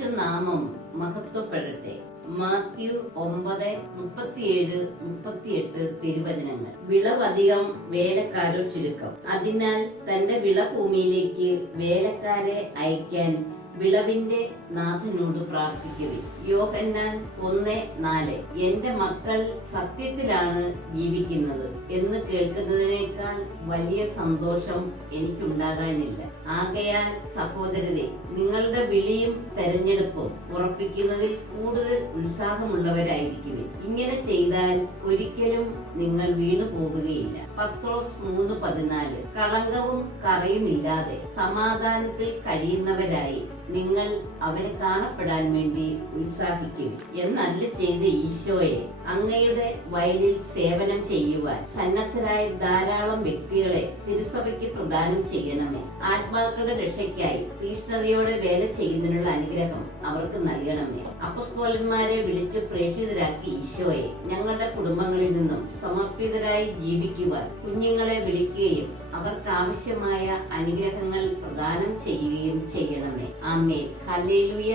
യേശുനാമം മഹത്വപ്പെടട്ടെ. മാത്യു 9:37-38 തിരുവചനങ്ങൾ. വിളവധികം, വേലക്കാരോ ചുരുക്കം. അതിനാൽ തന്റെ വിളഭൂമിയിലേക്ക് വേലക്കാരെ അയക്കാൻ വിളവിന്റെ നാഥനോട് പ്രാർത്ഥിക്കുവിൻ. യോഹന്നാൻ 1:4. എന്റെ മക്കൾ സത്യത്തിലാണ് ജീവിക്കുന്നത് എന്ന് കേൾക്കുന്നതിനേക്കാൾ വലിയ സന്തോഷം എനിക്കുണ്ടാകാനില്ല. ആകയാൽ സഹോദരരെ, നിങ്ങളുടെ വിളിയും തെരഞ്ഞെടുപ്പും ഉറപ്പിക്കുന്നതിൽ കൂടുതൽ ഉത്സാഹമുള്ളവരായിരിക്കുവിൻ. ഇങ്ങനെ ചെയ്താൽ ഒരിക്കലും നിങ്ങൾ വീണു പോകുകയില്ല. പത്രോസ് 3:14. കളങ്കവും കറയുമില്ലാതെ സമാധാനത്തിൽ കഴിയുന്നവരായി നിങ്ങൾ അവരെ കാണപ്പെടാൻ വേണ്ടി ഉത്സാഹിക്കും എന്നല്ല ചെയ്ത ഈശോയെ, അങ്ങയുടെ വയലിൽ സേവനം ചെയ്യുവാൻ സന്നദ്ധരായ ധാരാളം വ്യക്തികളെ തിരുസഭയ്ക്ക് പ്രദാനം ചെയ്യണമേ. ആത്മാക്കളുടെ രക്ഷയ്ക്കായി തീഷ്ണതയോടെ വേല ചെയ്യുന്നതിനുള്ള അനുഗ്രഹം അവർക്ക് നൽകണമേ. അപ്പസ്തോലന്മാരെ വിളിച്ച് പ്രേക്ഷിതരാക്കി ഈശോയെ, ഞങ്ങളുടെ കുടുംബങ്ങളിൽ നിന്നും സമർപ്പിതരായി ജീവിക്കുവാൻ കുഞ്ഞുങ്ങളെ വിളിക്കുകയും അവർക്ക് ആവശ്യമായ അനുഗ്രഹങ്ങൾ പ്രദാനം ചെയ്യുകയും ചെയ്യണമേ. ആമേൻ. ഹല്ലേലൂയ.